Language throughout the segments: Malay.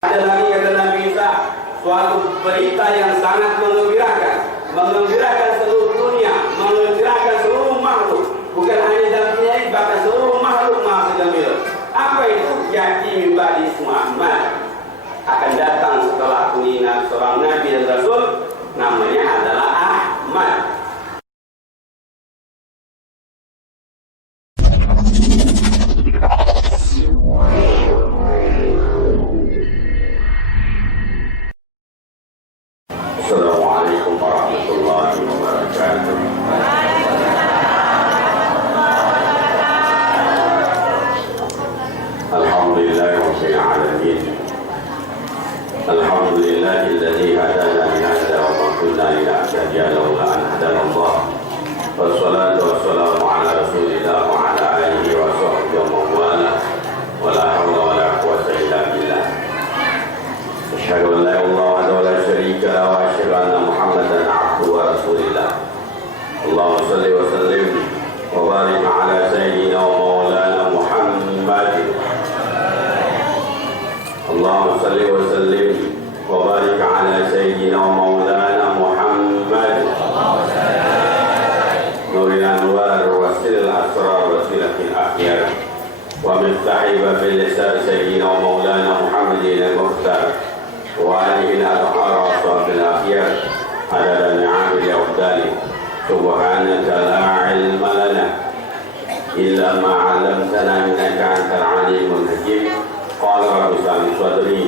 Ada lagi kata Nabi Isa, suatu berita yang sangat mengembirakan seluruh dunia, mengembirakan seluruh makhluk, bukan hanya dalam dunia ini, bahkan seluruh makhluk masih gembira. Apa itu? Ya'ti min ba'di ismu Ahmad, akan datang setelah kunina seorang Nabi dan Rasul, namanya adalah Ahmad. Assalamualaikum warahmatullahi wabarakatuh. Alhamdulillahi rabbil alamin. Alhamdulillahilladzi hadana li hadza wa ma kunna linahtadiya laula an hadana Allah. Wassalatu wassalamu ala Rasulillah wa ala alihi wa sahbihi wa man wala. Wala haula wala quwwata illa billah. Asyhadu an la ilaha illallah wa la syarika lahu wa asyhadu anna Muhammadan abduhu wa rasulullah. Allahumma shalli wa sallim wa barik ala sayyidina wa maulana Muhammad. Allahumma shalli wa sallim wa barik ala sayyidina wa maulana Muhammad. Nuril anwar wa silil asrar wa silil akhyar wa miftahi babil lisan sayyidina wa maulana Muhammadin al-Mukhtar wa alihi al-athhar wa sahbil akhyar adada ni'amil afdali. Subhanaka la ilma lana illa ma 'allamtana innaka antal alimul hakim. Qala rabbi shrah li sadri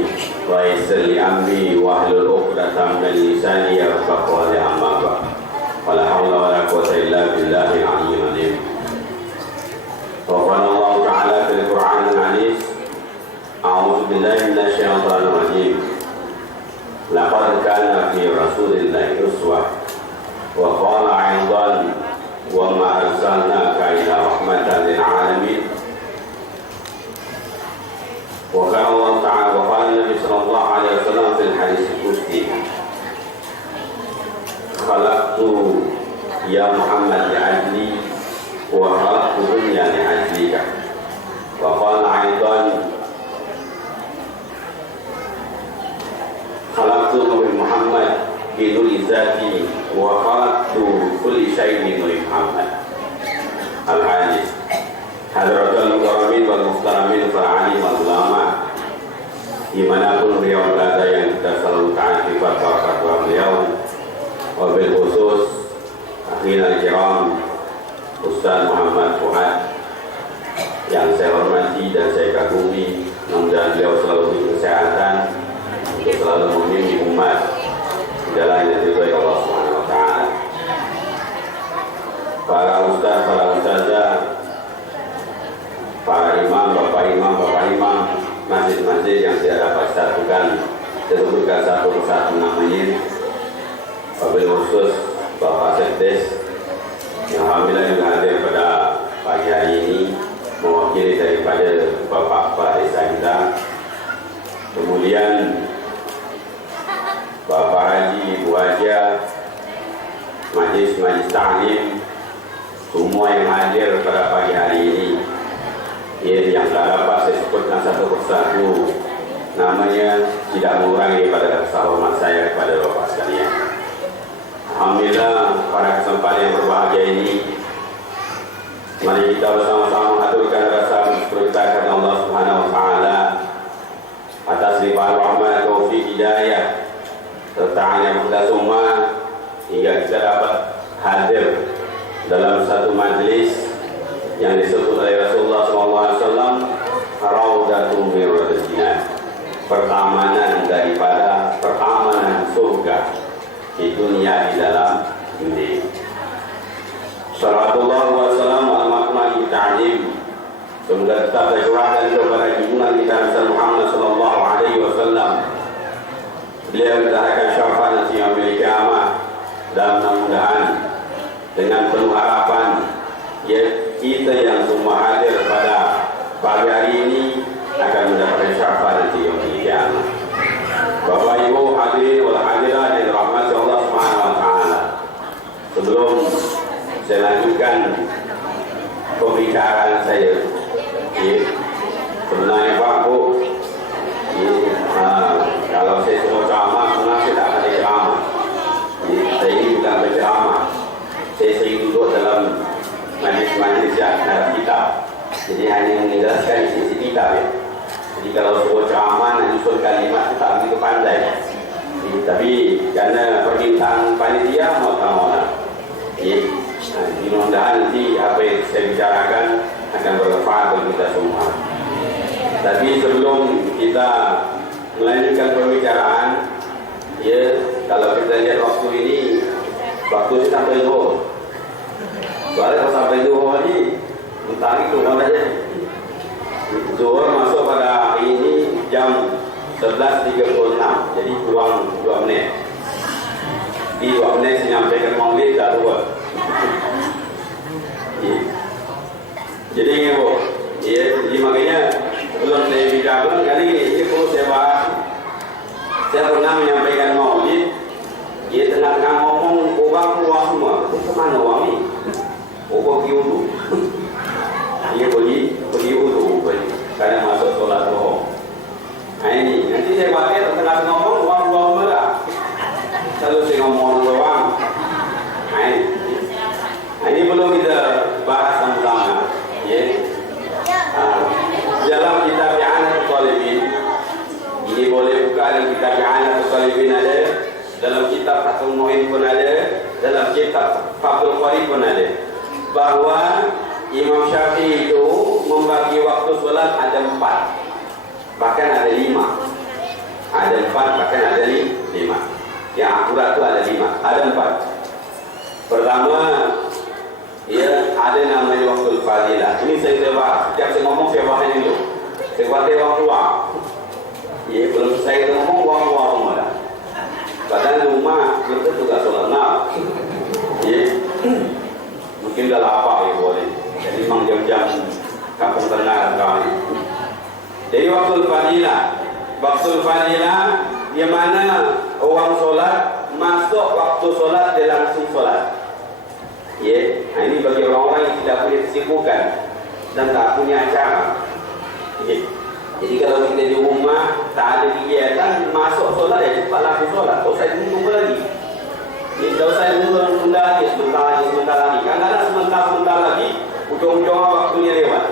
wa yassir li amri wa hlul 'uqdatam min lisani yafqahu qawli. Amma ba'd. Wala haula wala quwwata illa billahil aliyyil azim. Wa qala Allah ta'ala fil Qur'anil 'aziz, a'udzu billahi minasy syaithanir rajim. Laqad kana fi Rasulillahi uswah wa qala 'aidan wa ma arsalnaka illa rahmatan lil 'alamin. Wa qala Allah ta'ala wa qala Nabi sallallahu alaihi wasallam fil hadits al-qudsi, khalaqtu ya Muhammad li'ajli wa khalaqtu dunya li'ajlika. Wa qala 'aidan khalaqtu Nabi Muhammad bi nuri zati wa khalaqtu kulli syai'in min nuri Muhammad. Al-hadis. Hadratul mukarramin wal muhtaramin para alim wal ulama, dimanapun beliau berada, yang kita selalu taati fatwa-fatwa beliau. Wabil khusus akhirnya al-kiram Ustaz Muhammad Fuad yang saya hormati dan saya kagumi. Mudah-mudahan beliau selalu diberi kesehatan untuk selalu memimpin umat di jalan yang diridhoi Allah Subhanahu wa taala. Para ustaz, para ustazah, para imam, bapak imam, masjid-masjid yang tidak dapat disebutkan satu persatu namanya. Wabil khusus Bapak Sekdes yang alhamdulillah juga hadir pada pagi hari ini mewakili daripada Bapak desa kita. Kemudian Bapak Haji, Ibu Haja, Majlis Ta'lim, semua yang hadir pada pagi hari ini. Yang tak dapat saya sebutkan satu persatu namanya, tidak mengurangi daripada rasa hormat saya kepada Bapak sekalian. Alhamdulillah, pada kesempatan yang berbahagia ini, mari kita bersama-sama mengaturkan rasa bersyukur kita kepada Allah Subhanahu wa taala atas limpahan rahmat, taufik, hidayah serta anugerah kita semua hingga kita dapat hadir dalam satu majlis yang disebut oleh Rasulullah SAW, Raudatul min Riyadhil Janah, pertamanan daripada pertamanan surga di dunia, di dalam dunia. Salawatullah wa salam ala makmali ta'lim, semoga tetap tercurahkan kepada junjungan kita Nabi Muhammad sallallahu alaihi wasallam. Beliau mendapatkan syafaat nanti yang memiliki amat, dan mudah-mudahan dengan penuh harapan kita yang semua hadir pada pagi hari ini akan mendapatkan syafaat nanti yang memiliki amat. Bapak Ibu hadirin wal hadirat yang dirahmati Allah Subhanahu wa taala. Sebelum saya lanjutkan pembicaraan saya, sebenarnya Pak Bu, Tapi karena permintaan panitia mau tak mau lah. Mudah-mudahan nanti apa yang saya bicarakan akan bermanfaat bagi kita semua. Tapi sebelum kita melanjutkan pembicaraan, ya, kalau kita lihat waktu ini, waktu ini sampai zuhur. Soalnya kalau sampai zuhur ini, bentar itu aja. Zuhur masuk pada hari ini jam 11.36, jadi kurang 2 menit. Di 2 menit saya nyampaikan maulid dah luar. Jadi ini Bu, ya, jadi makanya belum saya bicara kali ini perlu saya bahas. Saya pernah menyampaikan maulid, dia tengah-tengah ngomong orang keluar semua, kemana orang ni? Orang pergi wudu. Dia pergi wudu, karena masuk solat zuhur. Nah ini, nanti saya khawatir tengah ngomong orang keluar semua tak? Kalau saya ngomong orang, nah ini perlu kita bahas sama-sama. Ya. Dalam kitab I'anatul Talibin, ini boleh buka dalam kitab I'anatul Talibin ada, dalam kitab Fathul Mu'in pun ada, dalam kitab Fathul Qari pun ada, bahawa Imam Syafi'i itu membagi waktu solat ada 4, bahkan ada 5. Ada 4, bahkan ada 5. Yang akurat itu ada 5, ada 4. Pertama, ya, ada namanya waktu fadilah. Ini saya bahas. Setiap saya ngomong saya bahas dulu. Saya khawatir orang keluar. Ya, belum saya ngomong orang keluar semua dah. Padahal rumah belum tentu tak solat nak. Ya, mungkin dah lapar ya boleh. Jadi memang jam-jam kampung tengah kami. Jadi waktu fadilah. Waktu fadilah, di mana orang solat masuk waktu solat dia langsung solat. Ya, nah ini bagi orang-orang yang tidak punya kesibukan dan tak punya acara. Ya. Jadi kalau kita di rumah tak ada kegiatan, masuk solat ya cepat langsung solat. Tak usah tunggu lagi. Tak usah tunda lagi, sebentar lagi. Kadang-kadang sebentar lagi, ujung-ujung waktunya lewat.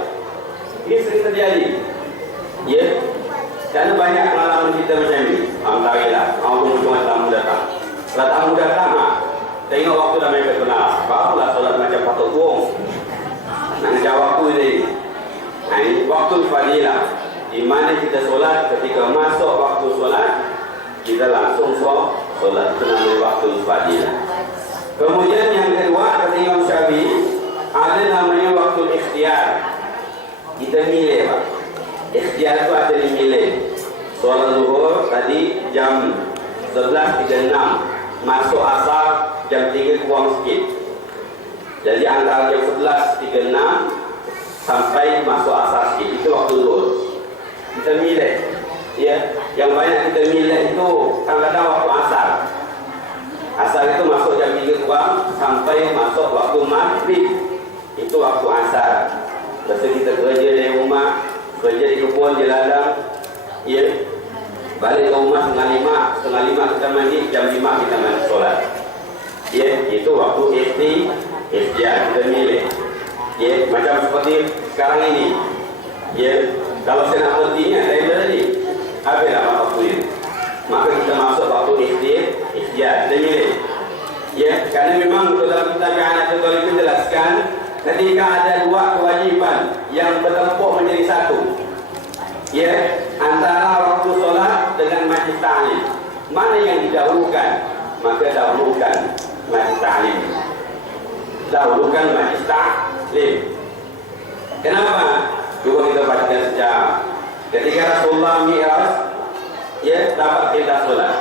Ini sering terjadi. Ya, karena banyak pengalaman kita macam ini. Alhamdulillah, ujung-ujung tamu datang. Setelah tamu datang, tengok waktu dah mereka kenal. Barulah solat macam patut buang. Nak jawab waktu ini. Nah, ini waktu fadilah. Di mana kita solat, ketika masuk waktu solat, kita langsung solat. Itu namanya waktu fadilah. Kemudian yang kedua, kata Imam Syafi'i, ada namanya waktu ikhtiar. Kita milih, Pak. Ikhtiar itu ada dimilih. Solat zuhur tadi jam 11.36. Masuk asar jam 3 kurang sikit. Jadi antara jam 11.36 sampai masuk asar sikit, itu waktu zuhur. Kita milih. Ya, yang banyak kita milih itu kadang-kadang waktu asar. Asar itu masuk jam 3 kurang sampai masuk waktu maghrib. Itu waktu asar. Lepas kita kerja dari rumah, kerja di kebun, di ladang, ya, balik ke rumah setengah lima kita mandi, jam 5 kita mandi solat. Ya, itu waktu ikhtiar kita milih. Ya, macam seperti sekarang ini. Ya, kalau saya nak berhentinya, saya berhenti. Habislah waktu ini. Maka kita masuk waktu ikhtiar kita milih. Ya, karena memang dalam kitab I'anatul Talibin menjelaskan ketika ada 2 kewajiban yang bertempur menjadi satu. Ya, antara waktu solat dengan majlis ta'lim, mana yang didahulukan? Maka dahulukan majlis ta'lim. Dahulukan majlis ta'lim. Kenapa? Coba kita bacakan sejarah. Ketika Rasulullah Mi'raj, ya, dapat perintah solat.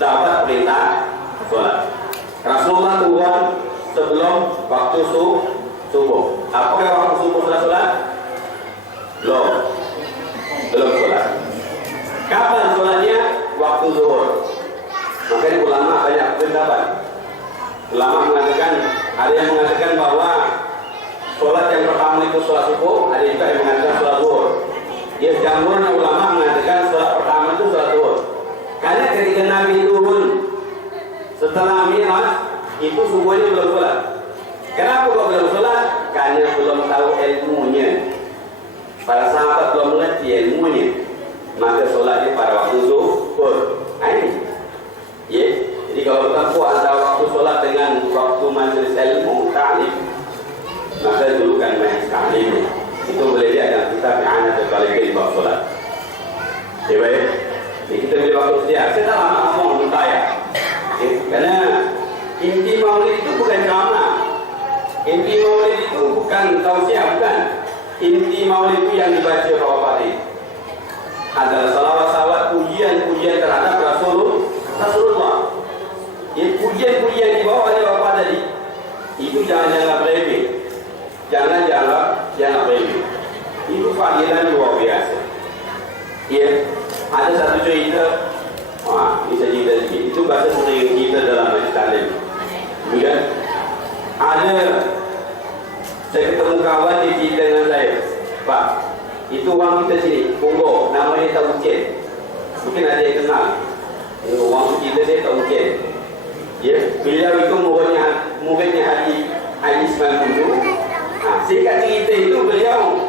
Dapat perintah solat. Rasulullah turun sebelum waktu subuh. Apakah waktu subuh sudah solat? Belum solat. Kapan solatnya? Waktu zuhur. Makanya ulama banyak pendapat. Ulama mengatakan, ada yang mengatakan bahwa solat yang pertama itu solat subuh, ada juga yang mengatakan solat zuhur. Ya, jamhurnya ulama mengatakan solat pertama itu solat zuhur. Karena ketika Nabi turun setelah Mi'raj, itu subuhnya belum solat. Kenapa kok belum solat? Karena belum tahu ilmunya. Para sahabat belum mengerti ilmunya, maka solatnya pada waktu zuhur. Ini kalau bertempuh antara waktu solat dengan waktu majlis ilmu ta'lim, maka dulukan majlis ta'lim. Itu boleh lihat dalam kitab I'anatul Talibin bab solat. Ya baik. Jadi kita boleh waktu setiap. Saya tak lama ngomong tentang ya. Karena inti maulid itu bukan ceramah. Inti maulid itu bukan tausiah, bukan. Inti maulid itu yang dibaca oleh Fatih adalah salawat-salawat pujian-pujian terhadap Rasulullah. Pujian-pujian di bawah oleh Bapak tadi itu jangan remeh. Jangan remeh. Itu fadilah luar biasa. Ya, ada satu cerita. Bisa cerita sedikit. Itu bahasa sering kita dalam majlis taklim. Kemudian ada saya ketemu kawan dia cerita dengan saya, Pak, itu orang kita sini, Kongo, namanya tak Ucen. Mungkin ada yang kenal. Orang kita saya tak Ucen. Ya, beliau itu muridnya Haji Ismail Kundu. Singkat cerita itu beliau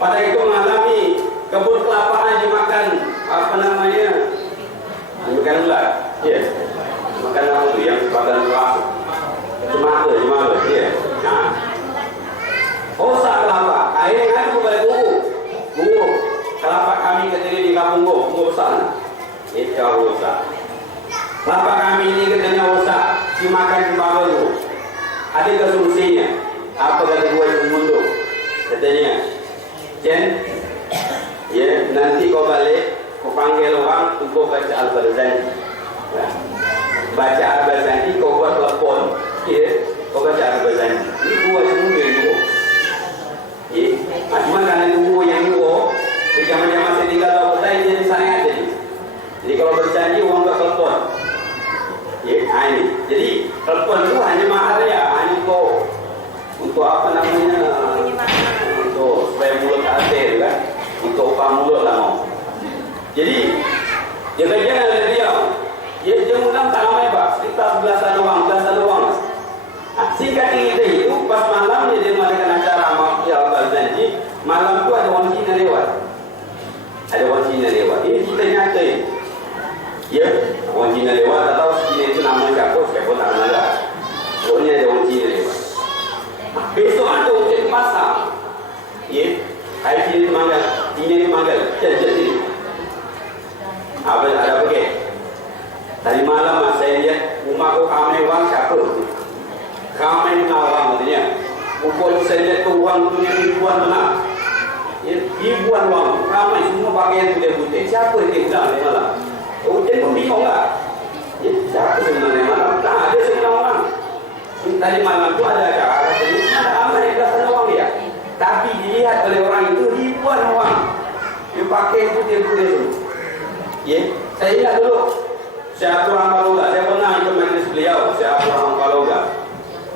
pada itu mengalami kebun kelapaan dimakan makan ular. Ya, makan apa tu yang sepadan kelapa. Cemara. Ya. Osak kelapa. Akhirnya aku balik guru. Kelapa kami ketika di kampung guru sana. Itu osak. Kelapa kami ini katanya osak. Dimakan cemara itu. Ada solusinya. Apa kata gua yang mundur? Katanya, Jen, ya nanti kau balik, kau panggil orang, kau baca Al-Barzanji. Baca Al-Barzanji, kau buat telepon, ya, kau baca Al-Barzanji. Ini gua yang mundur itu. Cuma karena gua yang itu, di zaman-zaman saya tinggal tahu saya jadi sana aja. Jadi kalau berjanji uang tak telepon. Ya, ini. Jadi telepon itu hanya mahal ya, hanya untuk apa namanya, untuk supaya mulut hasil kan, untuk upah mulut lah mau. Jadi jangan dia undang tak ramai Pak, sekitar 11 orang. Singkat cerita itu pas malam dia mengadakan acara Al-Barzanji. Malam tu ada orang Cina lewat. Ini kita nyata ini. Ya, orang Cina lewat. Tak tahu Cina itu nama siapa tak kenal. Pokoknya ada orang Cina lewat. Besok ada orang pasar. Ya, hari Cina dimanggil. Jadi sini. Ada pergi. Tadi malam saya lihat rumah kau ramai orang siapa? Ramai orang katanya. Pukul saya lihat tu orang tu ribuan benar. Ribuan orang. Ramai semua pakaian putih-putih. Siapa yang tinggal di malam? Jadi pun bingung tak? Siapa sebenarnya malam? Tak ada sebenarnya orang. Tadi malam tu ada acara. Jadi ada ramai 11 orang dia. Tapi dilihat oleh orang itu ribuan orang. Dia pakai putih-putih tu. Ya, saya ingat dulu. Syekh Abdul Rahman Paloga. Saya pernah ikut majlis beliau. Syekh Abdul Rahman Paloga.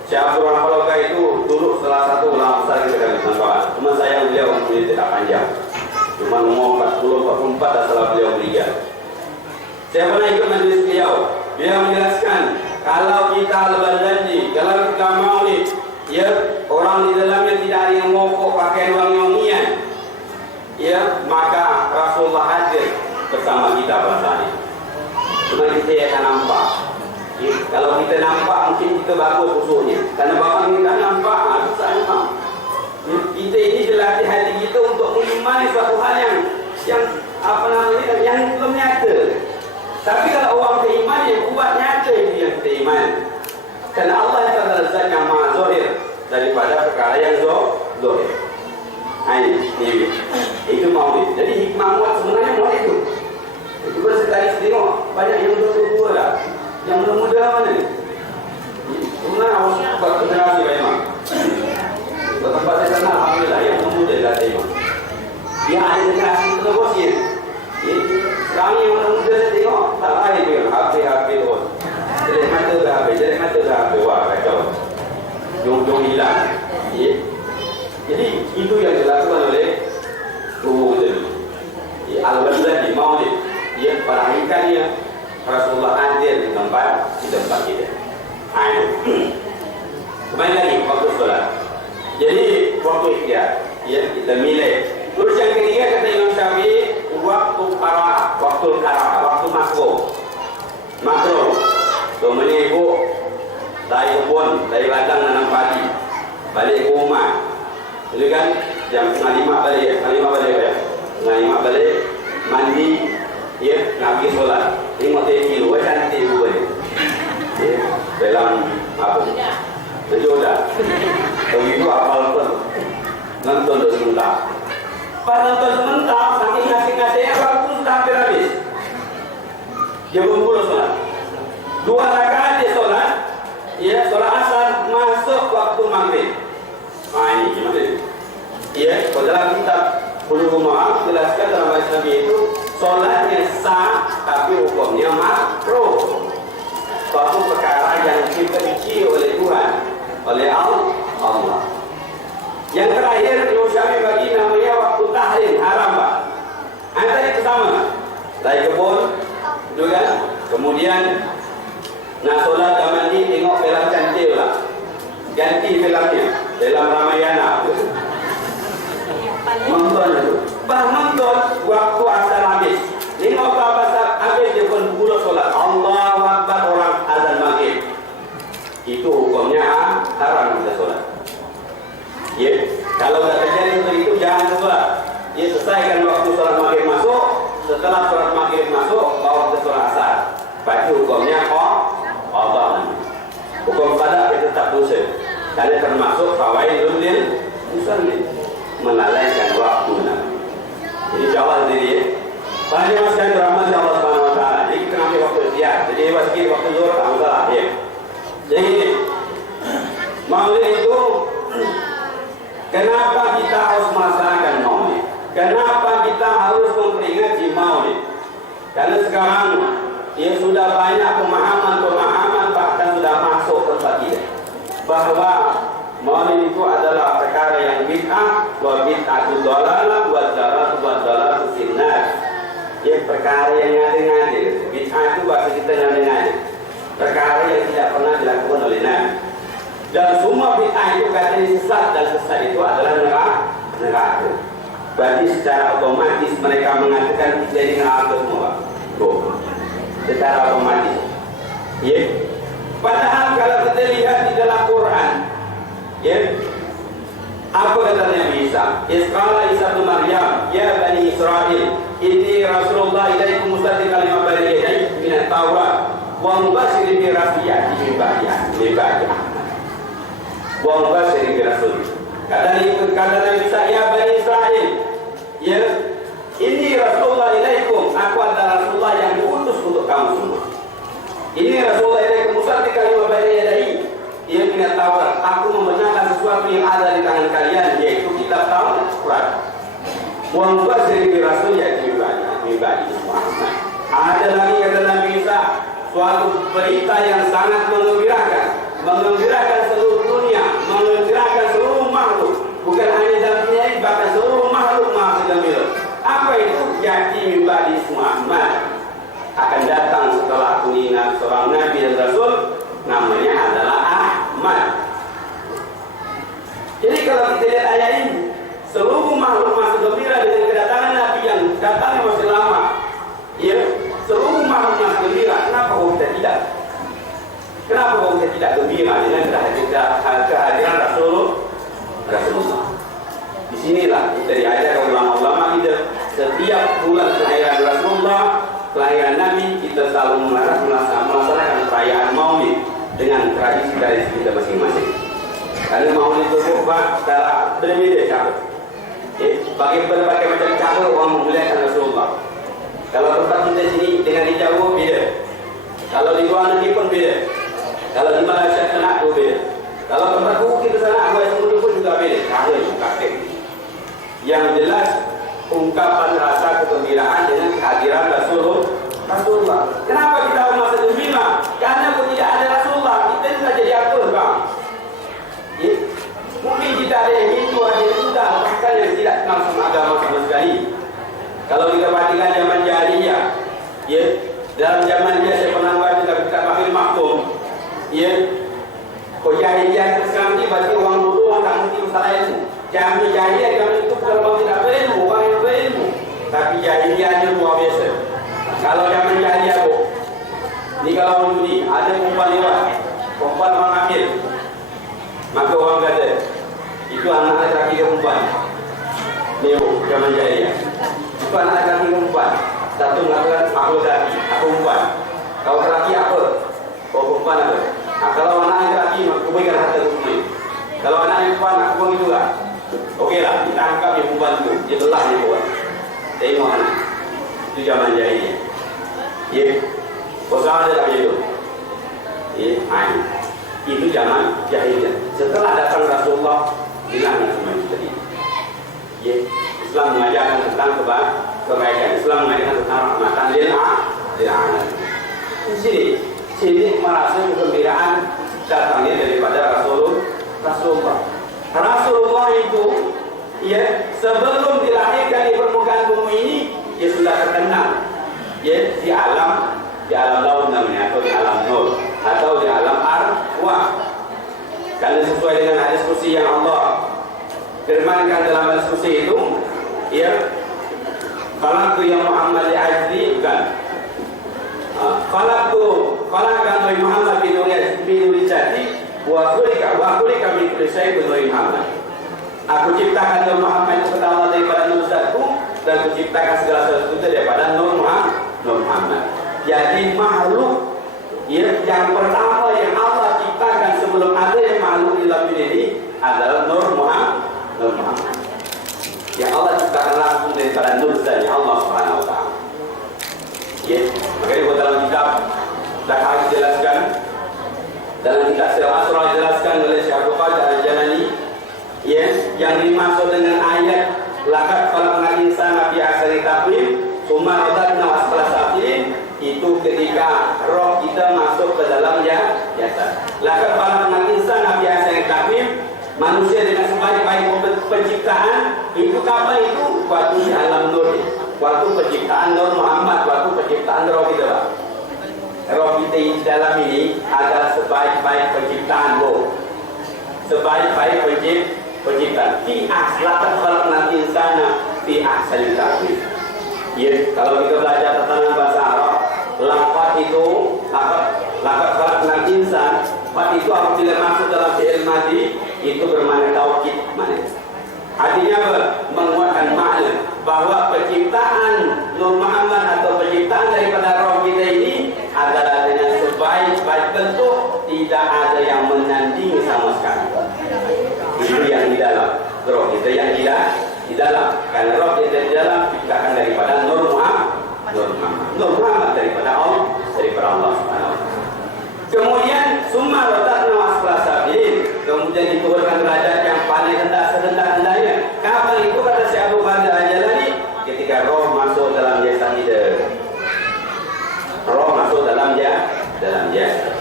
Syekh Abdul Rahman Paloga itu dulu salah satu ulama besar kita kali Nusantara. Cuma sayang beliau umurnya tidak panjang. Cuma umur 40-44 dan salah beliau meninggal. Saya pernah ikut majlis beliau. Beliau menjelaskan kalau kita Al-Barzanji, kalau kita maulid, ya orang di dalamnya tidak ada yang mokok pakai wangi-wangian, ya maka Rasulullah hadir bersama kita bersama. Cuma kita akan nampak. Ya, kalau kita nampak mungkin kita bagus usulnya. Karena bapak kita nampak, susah memang. Ya, kita ini dilatih hati kita untuk mengimani suatu hal yang apa namanya yang belum nyata. Tapi kalau orang beriman yang buat nyata itu yang kita iman. Karena Allah itu adalah zat yang maha zahir daripada perkara yang zahir. Ini itu maulid. Jadi hikmah maulid sebenarnya maulid itu. Itu kan sekali tengok banyak yang tua lah. Yang muda mana ni? Sebenarnya harus buat generasi banyak. Tempat saya kenal alhamdulillah yang muda dah tengok. Dia ada generasi penerusnya. Sekarang yang muda saya tengok tak lain dia. Habis terus. Jelek mata dah habis. Wah kacau. Jom hilang. Jadi itu yang dilakukan oleh guru kita. Al-Barzanji maulid. Dia pada hakikatnya Rasulullah hadir di tempat kita. Kembali lagi waktu sholat. Jadi waktu ikhtiar, ya kita milih. Terus yang ketiga kata Imam Syafi'i waktu makruh. Suaminya ibu dari kebun, dari ladang nanam padi, balik ke rumah. Jadi kan jam setengah 5 balik, setengah 5 balik, mandi, ya, nak pergi solat. Tengok TV lu, cantik ibu balik. Ya, dalam apa? Sejodoh. Begitu apal pun nonton sebentar. Pas nonton sebentar, saking ngasih-ngasihnya waktu sudah hampir habis. Dia berpuluh solat. 2 rakaat dia solat. Ya, solat asar masuk waktu maghrib. Ini gimana? Ya, dalam kitab Bulughul Maram jelaskan dalam hadis Nabi itu solatnya sah tapi hukumnya makruh. Suatu perkara yang dibenci oleh Tuhan, oleh Allah. Yang terakhir Imam Syafi'i bagi namanya waktu tahrim, haram Pak. Anda itu sama. Dari kebun, juga. Kemudian nak solat zaman ini tengok film cantik lah. Ganti filmnya, film Ramayana. Nonton itu. Bah nonton waktu asar habis. Tengok apa habis dia pun bulu solat. Allahu Akbar orang azan maghrib. Itu hukumnya haram kita solat. Ya, kalau tidak terjadi seperti itu jangan solat. Ya, selesaikan waktu solat maghrib masuk. Setelah solat maghrib masuk, bawa ke solat asar. Berarti hukumnya Allah. Hukum pada kita tetap dosa. Karena termasuk fawaidul lil musallin, melalaikan waktu. Jadi jawab diri. Banyak masalah rahmat Allah Subhanahu Wa Taala. Jadi kita ambil waktu dia. Jadi wasiki waktu zuhur tak masalah. Ya. Jadi maulid itu kenapa kita harus melaksanakan maulid? Kenapa kita harus memperingati maulid? Karena sekarang dia sudah banyak pemahaman bahkan sudah masuk tempat kita bahwa maulid itu adalah perkara yang bid'ah, wa bid'atu dhalalah, wa dhalatu finnar. Ya, perkara yang ngade-ngade. Bid'ah itu bahasa kita ngade-ngade. Perkara yang tidak pernah dilakukan oleh Nabi. Dan semua bid'ah itu katanya sesat, dan sesat itu adalah neraka. Berarti secara otomatis mereka mengatakan kita ini neraka semua. Secara otomatis. Ya. Padahal kalau kita lihat di dalam Quran, ya, apa kata Nabi Isa? Isqala Isa bin Maryam, ya Bani Israel, inni Rasulullah ilaikum musaddiqan lima bayna yadayya min at-Taurat wa mubashiran bi rasulin min ba'di wa mubashiran bi rasul. Kata Nabi Isa, ya Bani Israel, ya, inni Rasulullah ilaikum, aku adalah Rasulullah yang diutus untuk kamu semua. Ini Rasulullah ilaikum musaddiqan lima bayna yadayya, ia punya Taurat. Aku membenarkan sesuatu yang ada di tangan kalian, yaitu kitab Taurat, Quran. Wa mubashiran bi rasul ya'ti min ba'di Muhammad. Ada lagi kata Nabi Isa, suatu berita yang sangat mengembirakan seluruh dunia, mengembirakan seluruh makhluk, bukan hanya dalam dunia ini, bahkan seluruh makhluk gembira. Apa itu? Ya'ti min ba'di Muhammad, akan datang setelah aku ini seorang Nabi dan Rasul, namanya adalah Ahmad. Jadi kalau kita lihat ayat ini, seluruh makhluk masih gembira dengan kedatangan Nabi yang datangnya masih lama. Ya, seluruh makhluk masih gembira. Kenapa kita tidak? Kenapa kita tidak gembira dengan kehadiran Rasulullah? Di sinilah kita diajar ulama-ulama kita setiap bulan kelahiran Rasulullah, kelahiran Nabi, kita selalu melaksanakan perayaan Maulid dengan tradisi kita masing-masing. Karena Maulid itu secara berbeda cara. Bagi berbagai macam cara orang memuliakan Rasulullah. Kalau tempat kita sini dengan di Jawa beda. Kalau di luar negeri pun beda. Kalau di Malaysia sana pun beda. Kalau tempat kita sana Kuala pun juga beda. Cara itu kakek. Yang jelas ungkapan rasa kegembiraan dengan kehadiran Rasulullah. Kenapa kita masa gembira? Karena kalau tidak ada Rasulullah, kita tidak jadi apa, bang? Ya? Mungkin kita ada yang Hindu, ada yang Buddha, bahkan yang tidak kenal sama agama sama sekali. Kalau kita perhatikan zaman jahiliyah, ya, dalam zaman dia saya pernah baca kitab Mahfil Mahfum, ya, kau jahiliyah sekarang ini berarti orang bodoh, orang tak mesti masalah itu. Zaman jahiliyah zaman itu kalau tidak berilmu, orang yang berilmu, tapi jahiliyahnya luar biasa. Kalau zaman jahiliyah, bu, ni kalau judi ada perempuan lewat, perempuan orang ambil, maka orang kata itu anak lelaki ke perempuan. Neo zaman jaya. Itu anak lelaki ke perempuan. Satu mengatakan aku lelaki, aku perempuan. Kalau lelaki apa? Kau perempuan apa? Nah, kalau anak lelaki aku berikan harta itu. Kalau anak perempuan aku beri juga. Okeylah, kita angkat yang perempuan itu, dia belah dia buat. Tengok anak. Itu zaman jaya. Ya, bosan ada lagi itu. Ya, itu zaman jahiliyah. Setelah datang Rasulullah, hilang semua itu tadi. Ya, Islam mengajarkan tentang kebaikan. Islam mengajarkan tentang rahmatan lil alamin. Sini merasa kegembiraan datangnya daripada Rasulullah itu, ya, sebelum dilahirkan di permukaan bumi ini, dia sudah terkenal. Ya, di alam laut namanya, atau di alam nur, atau di alam arwah. Karena sesuai dengan hadis kursi yang Allah firmankan dalam hadis kursi itu, ya, khalaqtu ya Muhammad li'ajli, bukan, khalaqkan Nabi Muhammad binuri jati wa khulika min kulli syai'in Nabi Muhammad. Aku ciptakan Nabi Muhammad itu pertama daripada nur zatku, dan aku ciptakan segala sesuatu daripada nur Muhammad. Jadi makhluk, ya, yang pertama yang Allah ciptakan sebelum ada yang makhluk di dalam dunia ini adalah nur Muhammad. Yang Allah ciptakan langsung daripada nur dari Allah Subhanahu Wa Taala. Ya, makanya dalam kitab Dakar dijelaskan, dalam kitab Sirah Asra dijelaskan oleh Syekh Abdul Qadir Al-Jalani, ya, yang dimaksud dengan ayat laqad khalaqnal insana fi ahsani taqwim tsumma radadnahu asfala safilin, itu ketika roh kita masuk ke dalam jasad. Laqad khalaqnal insana fi ahsani taqwim, manusia dengan sebaik-baik penciptaan itu kapan itu? Waktu di alam nur, waktu penciptaan Nur Muhammad, waktu penciptaan roh kita, Pak. Roh kita di dalam ini adalah sebaik-baik penciptaan, Bu. Sebaik-baik penciptaan. Fi laqad khalaqnal insana fi ahsani taqwim. Ya, kalau kita belajar tatanan bahasa Arab, laqad itu laqad khalaqnal insan, laqad itu apabila masuk dalam fi'il madhi itu bermakna taukid, maknanya. Artinya apa? Menguatkan makna bahwa penciptaan Nur Muhammad atau penciptaan daripada roh kita ini adalah dengan sebaik-baik bentuk, tidak ada yang menandingi sama sekali. Itu yang di dalam roh kita, yang di dalam, karena roh kita di dalam diciptakan daripada Nur Muhammad daripada Allah Subhanahu Wa Taala. Kemudian summa radadnahu asfala safilin, kemudian diturunkan derajat yang paling rendah serendah-rendahnya. Kapan itu? Kata Syekh Abdul Qadir Al-Jalani, ketika roh masuk dalam jasad kita. Roh masuk dalam jasad.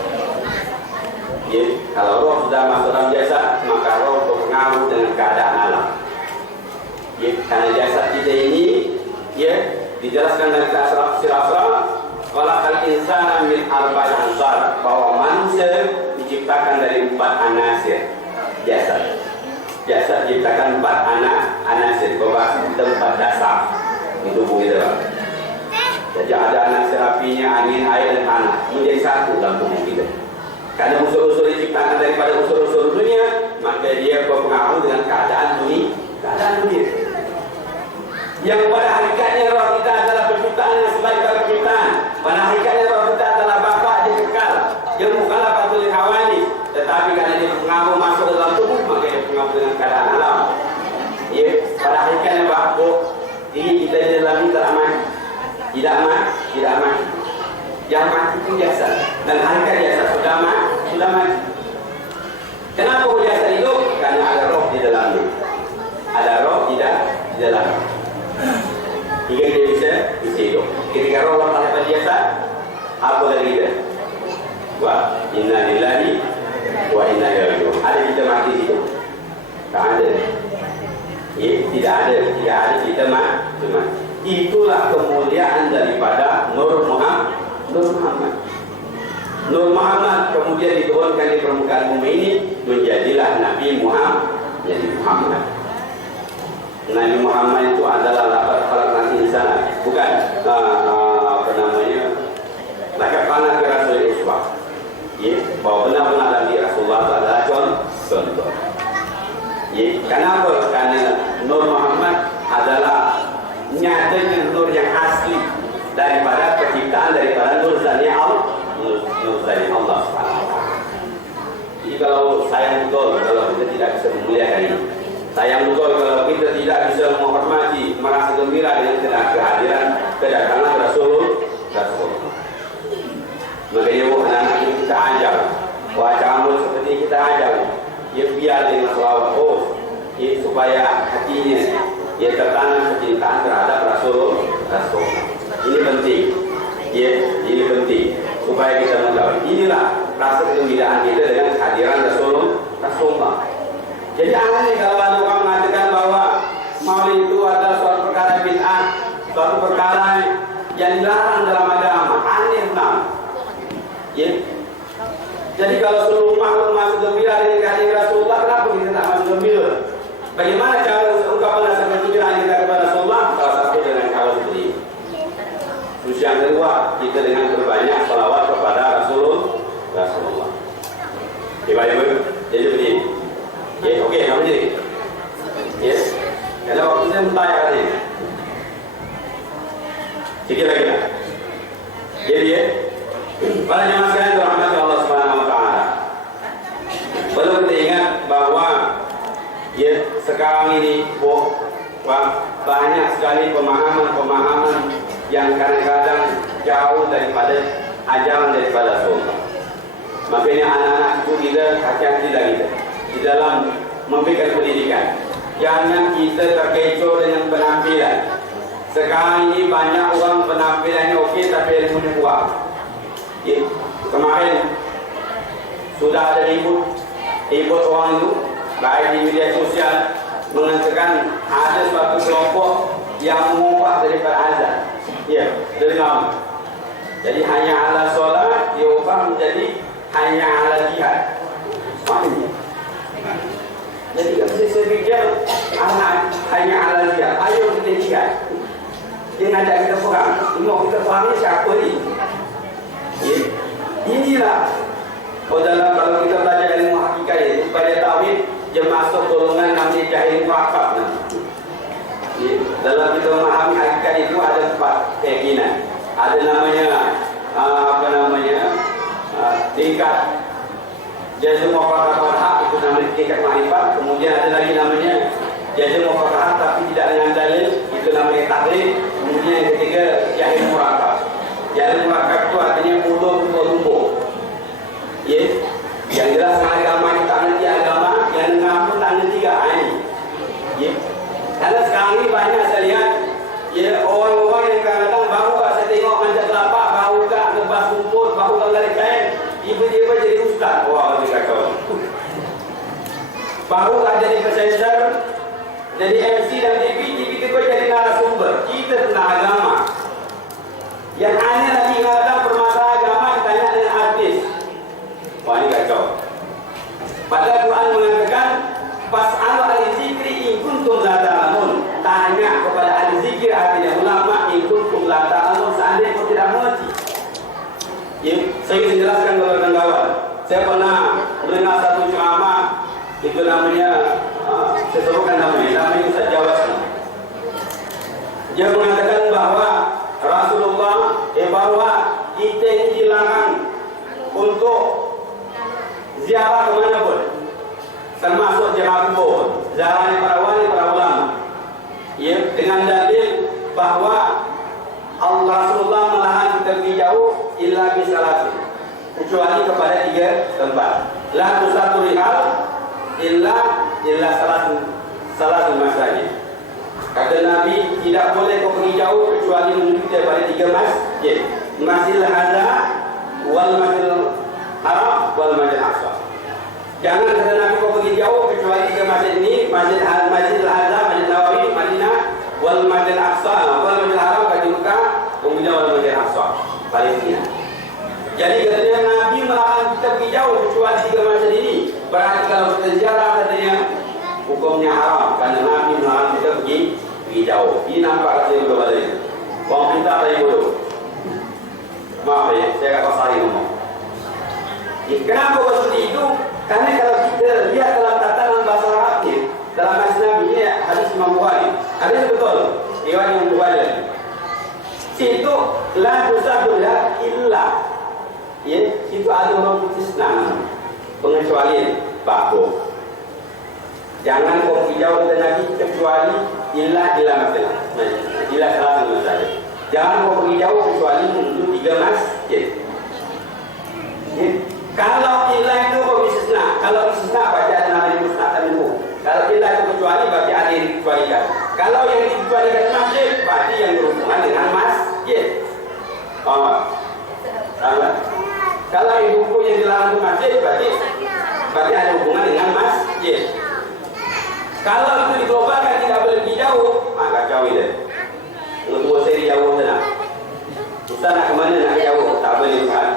Ya, kalau roh sudah masuk dalam jasad, maka roh berpengaruh dengan keadaan alam. Ya, karena jasad kita ini, ya, dijelaskan dalam Sirah khalaqal insana min arba'in ansar, bahwa manusia diciptakan dari 4 anasir jasad. Jasad diciptakan 4 anasir, bahwa kita 4 dasar di tubuh kita. Jadi ada anasir apinya, angin, air, dan tanah menjadi satu dalam tubuh kita. Karena unsur-unsur diciptakan daripada unsur-unsur dunia, maka dia berpengaruh dengan keadaan dunia. Yang pada hakikatnya roh kita adalah penciptaan yang sebaik-baik penciptaan. Pada hakikatnya roh kita adalah bapak dia kekal. Dia bukanlah patul hawani, tetapi karena dia berpengaruh masuk ke dalam tubuh, maka dia berpengaruh dengan keadaan alam. Ya, pada hakikatnya bapak diri kita di dalam ini tidak mati. Yang mati itu jasad, dan hakikat jasad sudah mati. Kenapa jasad hidup? Karena ada roh di dalamnya. Ada roh di dalamnya. Hingga dia bisa hidup. Ketika roh lepas daripada jasad, apa lagi dia? Wa inna lillahi wa inna ilaihi raji'un. Ada kita mati hidup? Tak ada. Ya, tidak ada kita mati. Itulah kemuliaan daripada Nur Muhammad. Nur Muhammad kemudian diturunkan di permukaan bumi ini, menjadilah Nabi Muhammad. Nabi Muhammad itu adalah laqad khalaqnal insana, bukan laqad kana fi rasulillah Makanya anak-anak kita ajar, wajah seperti kita ajar, ya biar dengan selawat supaya hatinya ya tertanam kecintaan terhadap Rasul. Ini penting, ya ini penting supaya kita mengetahui. Inilah rasa kegembiraan kita dengan kehadiran Rasulullah. Jadi aneh kalau ada orang mengatakan bahwa Maulid itu adalah suatu perkara bid'ah, suatu perkara yang dilarang dalam agama. Aneh benar. Ya. Jadi kalau seluruh makhluk masuk gembira dengan kehadiran Rasulullah, kenapa kita tak masuk gembira? Bagaimana cara ungkapan rasa gembira kita kepada Rasulullah? Salah satu dengan kalau seperti ini. Terus yang kedua, kita dengan berbanyak salawat kepada Rasulullah. Ibu-ibu, jadi begini. Ya, oke, kamu jadi. Ya, karena waktu saya mentaya kali ini. Sikit lagi lah. Jadi ya, para jemaah sekalian dirahmati Allah Subhanahu Wa Taala. Perlu kita ingat bahwa ya sekarang ini banyak sekali pemahaman yang kadang-kadang jauh daripada ajaran daripada Rasulullah. Makanya anak-anak itu kita hati-hati lagi di dalam memberikan pendidikan. Jangan kita terkecoh dengan penampilan. Sekarang ini banyak orang penampilannya oke tapi ilmunya kurang. Ya, kemarin sudah ada ribut orang itu baik di media sosial mengatakan ada suatu kelompok yang mengubah daripada azan. Ya, dari nama. Jadi hanya ala solat diubah menjadi hanya ala jihad. Semuanya. Jadi kalau saya pikir hanya ala jihad, ayo kita jihad. Dia ngajak kita perang. Tengok kita perang ni siapa ni? Ya. Inilah kalau kita belajar ilmu hakikat itu pada tauhid dia masuk golongan namanya jahil murakab. Ya. Dalam kita memahami hakikat itu ada 4 keyakinan. Ada namanya tingkat jazm mufakat itu namanya tingkat makrifat. Kemudian ada lagi namanya jazm mufakat tapi tidak dengan dalil, itu namanya taklid. Kemudian yang ketiga jahil murakab. Jahil murakab itu artinya lumpuh. Ya, yang jelas agama kita nanti agama yang mengampun tanda 3 ini. Ya, karena sekarang ini banyak saya lihat ya orang-orang yang kadang-kadang baru saya tengok manjat kelapa, baru tak ngebas rumput, baru tak lari kain, tiba-tiba jadi ustaz. Wah, dia kacau. Baru tak jadi presenter, jadi MC dan TV, tiba-tiba jadi narasumber. Kita tentang agama. Yang aneh lagi kadang permasalahan agama ditanya dengan artis. Wah, ini kacau. Padahal Quran mengatakan fas'alu al-zikri in kuntum la ta'lamun. Tanya kepada al-zikir artinya ulama in kuntum la ta'lamun, seandainya kau tidak mengerti. Ya, saya ingin jelaskan kepada kawan-kawan. Saya pernah mendengar satu ceramah, itu namanya saya sebutkan namanya Ustaz Jawas. Dia mengatakan bahwa Rasulullah bahwa kita ini dilarang untuk ziarah kemana pun, termasuk ziarah kubur, ziarah para wali, para ulama. Ya, dengan dalil bahwa Allah Rasulullah melarang kita pergi jauh illa bisalatin, kecuali kepada 3 tempat. La tusatu rihal illa salatul masajid. Kata Nabi, tidak boleh kau pergi jauh kecuali menuju daripada 3 masjid. Masjidil Hadza wal Masjidil Haram wal Masjidil Aqsa. Jangan kata Nabi kau pergi jauh kecuali 3 masjid ini, Masjidil Hadza, Masjid Nawawi, Madinah, wal Masjidil Aqsa, wal Masjidil Haram kat Mekah, kemudian wal Masjidil Aqsa, Palestina. Jadi katanya Nabi melarang kita pergi jauh kecuali 3 masjid ini. Berarti kalau kita ziarah katanya hukumnya haram karena Nabi melarang kita pergi jauh. Ini nampak rasanya betul tadi. Orang pintar tadi bodoh. Maaf ya, saya kata salah ngomong. Kenapa seperti itu? Karena kalau kita lihat dalam tatanan bahasa Arab, dalam hadis Nabi ini hadis Imam Bukhari, hadis betul, riwayat Imam Bukhari. Situ la tusabula illa, ya, situ ada orang istisna, pengecualian, baku. Jangan kau pergi jauh dari Nabi kecuali illa masalah, illa salah saja. Jangan kau pergi jauh kecuali menuju 3 masjid. yang dilarang itu masjid, berarti ada hubungan dengan masjid. Kalau itu diglobalkan tidak boleh pergi jauh, maka jauh itu. Untuk seri jauh tenang. Ustaz nak kemana nak jauh? Tak boleh Ustaz.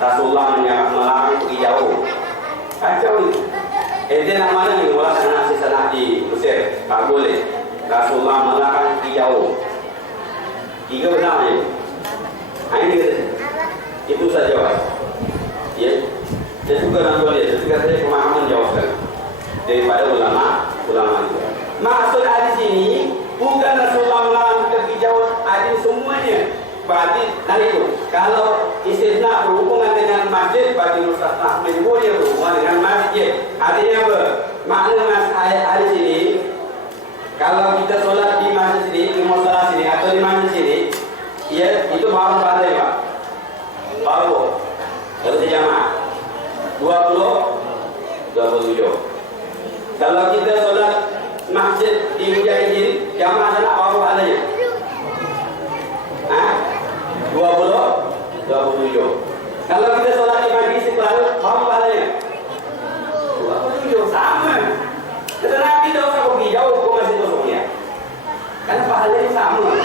Rasulullah melarang pergi jauh. Kacau itu. Dia nak mana ni? Orang anak sisa nak di Mesir. Tak boleh. Rasulullah melarang pergi jauh. 3 benar ni. Ini itu saja Pak. Ya. Saya juga nak boleh. Saya saya pemahaman jauh sekali daripada ulama itu. Maksud hadis ini bukan Rasulullah melarang kita pergi jauh. Hadis semuanya. Berarti tadi itu. Kalau istisna berhubungan dengan masjid, berarti mustasna boleh berhubungan dengan masjid. Artinya apa? Makna hadis ini, kalau kita solat di masjid sini, di musola sini atau di masjid sini, ya itu baru pandai Pak. Baru. Kalau sejamaah 27. Kalau kita solat masjid di Mujahidin, jamaah sana baru pandainya. 27. Kalau kita solat di Majlis Istiqlal, berapa pahalanya? 27. Sama. Tetapi kita usah pergi jauh ke masjid kosongnya. Karena pahalanya sama.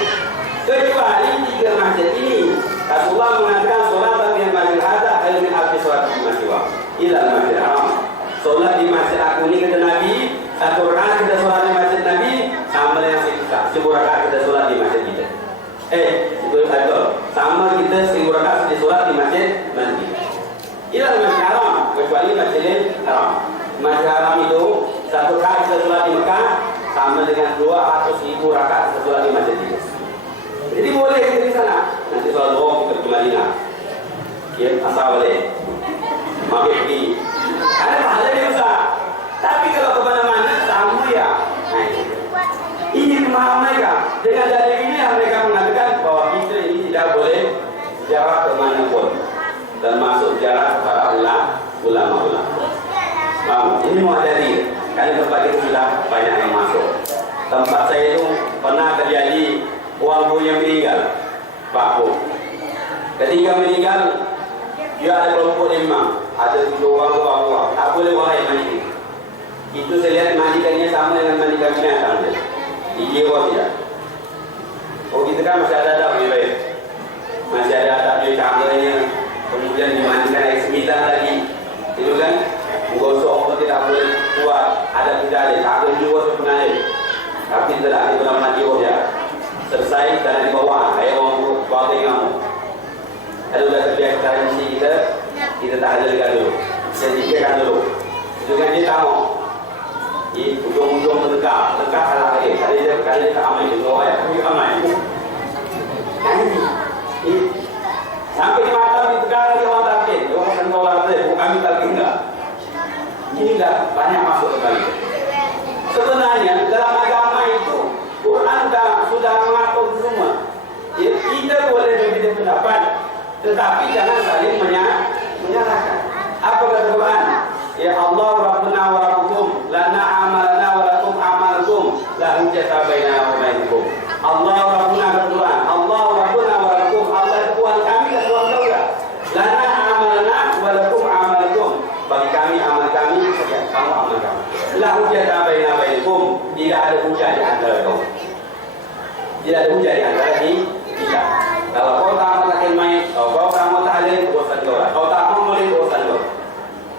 Kecuali 3 masjid ini, Rasulullah mengatakan solat yang masjid hadza khairun min alfi solat di masjid wa ila masjid haram. Solat di masjid aku ini kata Nabi, 1 rakaat kita solat di masjid Nabi sama dengan 1000 rakaat kita solat di masjid kita. Itu sama kita 1000 rakaat di solat di masjid nanti. Ila masjid haram, kecuali masjid haram. Masjid haram itu 1 rakaat kita solat di Mekah sama dengan 200.000 rakaat kita solat di masjid itu. Jadi boleh kita di sana. Nanti solat zuhur kita ke Madinah. Ya, asal boleh. Maghrib pergi. Ada pahala dia besar. Tapi kalau ke mana-mana sama ya. Ini pemahaman mereka. Dengan dalil ini mereka mengatakan bahwa kita ini tidak boleh jarak ke mana pun, termasuk jarak para ulama. Ini muadadi. Karena tempat itu sudah banyak yang masuk. Tempat saya itu pernah terjadi orang yang meninggal, Pak Bu. Ketika meninggal, dia ada kelompok imam, ada 7 orang, tak boleh orang yang mandi. Itu saya lihat mandikannya sama dengan mandikan binatang. Iya tidak. Oh kita kan masih ada lebih baik. Masih ada tadi contohnya, kemudian dimandikan air 9 lagi. Itu kan menggosok tidak boleh kuat. Ada tidak ada, tak boleh juga sebenarnya. Tapi tidak ada dalam mandi ya. Selesai karena di bawah, air orang bawa kamu. Ada sudah terbiasa tradisi kita tak ada lagi dulu. Sedikitkan dulu. Itu kan dia tahu. Ujung-ujung tegak kalah lagi. Kali dia amai di bawah ya, kami amai. Sampai di mata di tegak lagi orang takut. Orang kan orang takut, kami takut enggak. Ini enggak banyak masuk sekali. Sebenarnya dalam agama itu Quran sudah mengatur semua. Ya, kita boleh berbeda pendapat, tetapi jangan saling menyalahkan. Apa kata Quran? Ya Allah Rabbuna wa Rabbukum lana amalana wa lakum amalukum la hujjata bainana wa bainakum. Allah Rabbuna Quran, Allah Rabbuna wa Rabbukum, Allah Tuhan kami dan Tuhan kau. Lana amalana wa lakum amalukum. Bagi kami amal kami, kamu amal kamu. La hujjata bainana wa bainakum. Tidak ada hujah di antara kau. Tidak ada hujah di antara kita. Kalau kau tak mau tahlil main, kau tak mau tahlil urusan kau. Kau tak mau mulai urusan kau.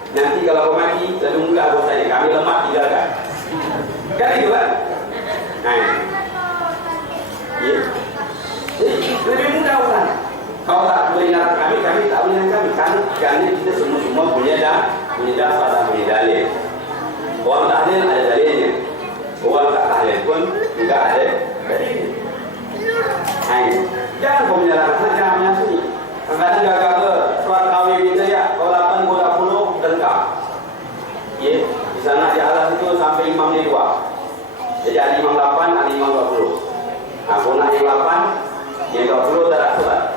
Nanti kalau kau mati, sedunglah dosanya. Kami lemah tinggalkan. Kan itu kan? Nah, ya. Jadi lebih mudah kan? Kau tak boleh nyarang kami tak boleh nyarang kami. Karena kita semua punya dasar dan punya dalil. Orang tahlil ada dalilnya. Orang tak tahlil pun tidak ada dalilnya. Nah, jangan kau menyalahkan saja menyasuni. Kadang gagal ke surat kawin kita ya, kalau 8 10 lengkap. Ya, di sana di atas itu sampai imam di 2. Jadi ada imam 8, ada imam 20. Aku nak yang 8, yang 20 tak ada solat.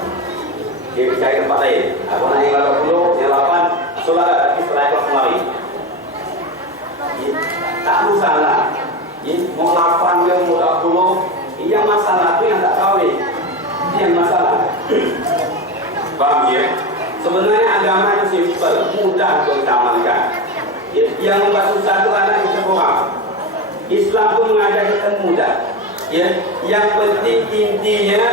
Dia cari tempat lain. Aku nak yang 20, yang 8 solat tapi setelah itu kembali. Ya, tak masalah. Ya, mau 8 ke mau 20, yang masalah itu yang tak kawin. Ini yang masalah. Paham ya? Sebenarnya agama itu simple, mudah untuk diamalkan. Ya, yang membuat susah itu anak kita orang. Islam pun mengajar kita mudah. Ya, yang penting intinya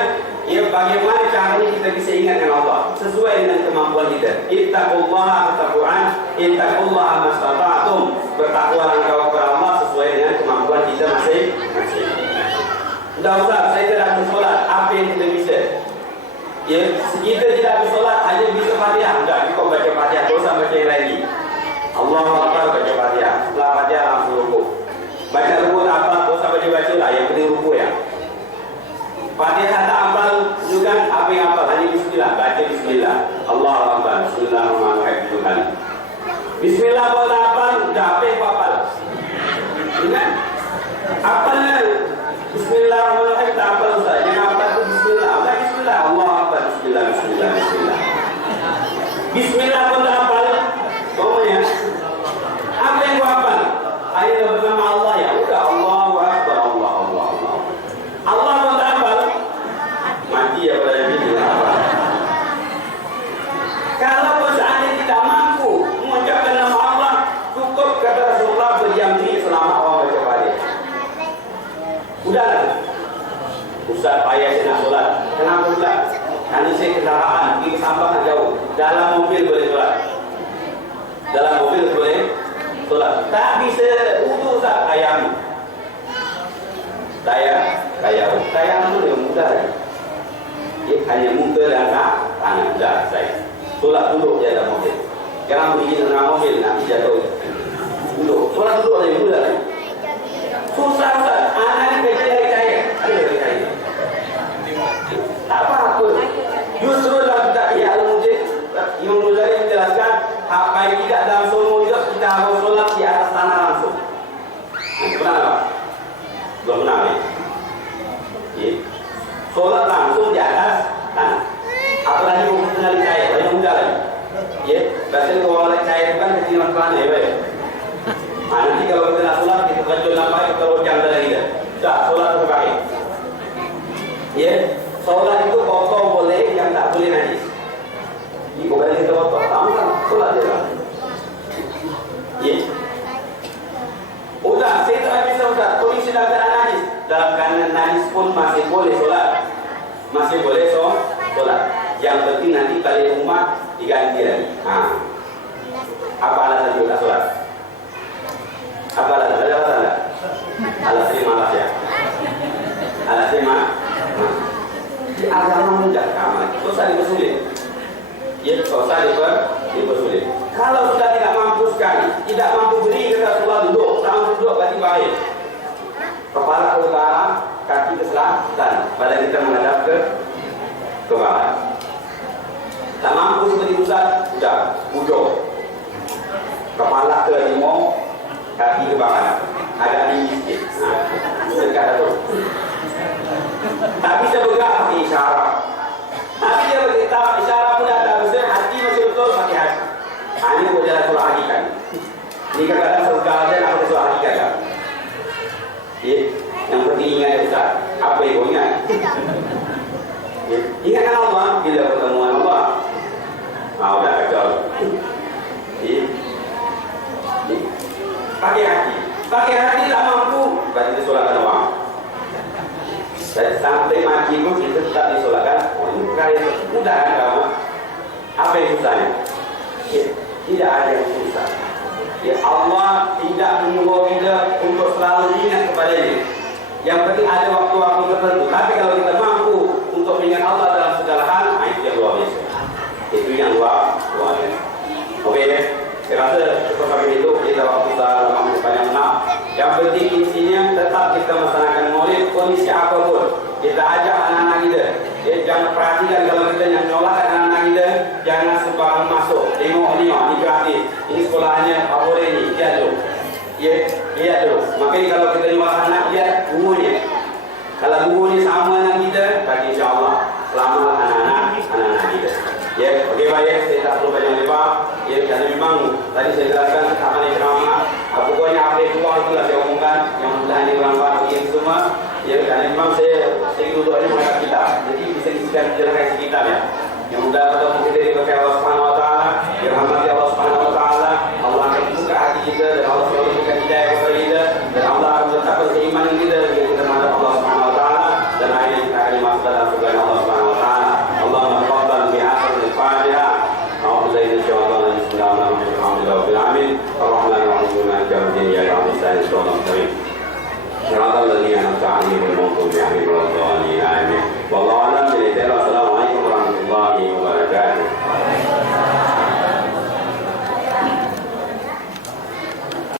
ya bagaimana caranya kita bisa ingat dengan Allah sesuai dengan kemampuan kita. Ittaqullaha taqwan, ittaqullaha mastata'tum. Bertakwa engkau kepada Allah sesuai dengan kemampuan kita masing-masing. Tidak usah, saya tidak bersolat, apa yang kita bisa? Ya, kita tidak bersolat hanya bisa Fatihah. Enggak, kau baca Fatihah, kau usah baca yang lain. Allahu Akbar, baca Fatihah. Setelah Fatihah langsung rukuk. Baca rukuk apa? Kau usah baca lah, yang penting rukuk ya. Fatihah tak hafal juga, apa yang hafal? Hanya bismillah, baca bismillah. Allahu Akbar, bismillahirrahmanirrahim. Tuhan. Bismillah kau tak hafal, dah apa yang hafal? Ingat? Hafalnya bismillahirrahmanirrahim tak hafal Ustaz. Yang hafal itu bismillah. Udah bismillah. Allahu Akbar, bismillah, bismillah, bismillah. Bismillah pun tak hafal. Pokoknya apa yang kau hafal? Ayo bersama Allah ya. Udah Allahu Akbar, Allah, Allah, Allah. Allah pun tak hafal. Mati ya pada ini. Kalau pun seandainya tidak mampu mengucapkan nama Allah, cukup kata Rasulullah berdiam diri selama orang baca Fatihah. Udahlah. Ustaz payah saya nak solat. Kenapa Ustaz? Karena saya kendaraan, pergi ke Sabang jauh. Dalam mobil boleh solat. Dalam mobil boleh solat. Tak bisa wudu Ustaz, ayam. Tayang itu yang mudah. Hanya muka dan tangan. Dah saya. Solat duduk je dalam mobil. Jangan pergi dalam mobil nanti jatuh. Duduk. Solat duduk je mudah. Susah Ustaz. Anak ni kecil dari saya. Ada dari saya. Tak apa-apa. Justru dalam kitab Ihya Ulumuddin, Imam Ghazali menjelaskan baik tidak dalam solat juga kita harus solat di atas tanah langsung. Benar tak? Belum benar ya? Solat langsung di atas tanah. Apalagi bukan tinggal di cair, banyak mudah lagi. Ya, biasanya kalau cair itu kan kecil tanah ya, baik. Nanti kalau kita nak solat kita kacau nampak kita rojang dalam kita. Dah solat terpakai. Ya, solat itu kotor boleh, yang tak boleh najis. Jika boleh kita kotor, tahu kan? Solat dia lah. Ya. Udah, saya tak bisa Ustaz. Kondisi dalam keadaan najis. Dalam keadaan najis pun masih boleh solat. Masih boleh solat. Yang penting nanti balik rumah diganti lagi. Apa alasan kita solat? Apa alasan? Ada alasan tak? Alasan malas ya. Alasan malas. Di agama mudah amal. Susah dipersulit. Ya, susah dipersulit. Kalau sudah tidak mampu sekali, tidak mampu beri kita solat duduk, tangan duduk berarti baik. Kepala ke utara, kaki ke selatan, badan kita menghadap ke barat. Tak mampu seperti Ustaz, sudah ujung. Kepala ke timur, kaki ke barat. Agak tinggi sikit. Dekat tu. Tak bisa bergerak pakai isyarat. Tapi dia beritahu isyarat pun ada. Maksudnya hati masih betul pakai hati. Ini boleh jalan surah hakikat. Ini kadang-kadang surga aja nak pakai surah hakikat tak? Yang penting ingat ya Ustaz. Apa yang kau ingat? Ingatkan Allah bila pertemuan Allah. Udah kacau. Pakai hati. Pakai hati tak mampu, berarti kita solatkan orang. Sampai mati pun kita tetap disolatkan. Ini perkara mudah kan kamu? Apa yang susahnya? Tidak ada yang susah. Ya Allah tidak menyuruh kita untuk selalu ingat kepadanya. Yang penting ada waktu-waktu tertentu. Tapi kalau kita mampu untuk mengingat Allah dalam segala hal, itu yang luar biasa. Itu yang luar biasa. Oke ya. Saya rasa cukup sampai itu. Kita waktu dalam banyak menang. Yang penting intinya tetap kita melaksanakan maulid kondisi apapun. Kita ajak anak-anak kita. Jangan perhatikan kalau kita yang menolakkan anak-anak kita, jangan sembarang masuk. Tengok ni gratis. Ini sekolahnya tak boleh ni. Lihat dulu. Lihat dulu. Makanya kalau kita jual anak, lihat gurunya. Kalau gurunya sama dengan kita, berarti insyaAllah selamatlah anak-anak kita. Okey baik, saya tak perlu banyak lebar. Kerana memang tadi saya jelaskan tahapan ikramah. Pokoknya apa yang keluar itulah saya umumkan. Yang mudah ini berlambat bagi semua. Kerana memang saya duduk ini menghadap kitab. Jadi bisa disiapkan jelaskan kitab ya. Yang mudah pada kita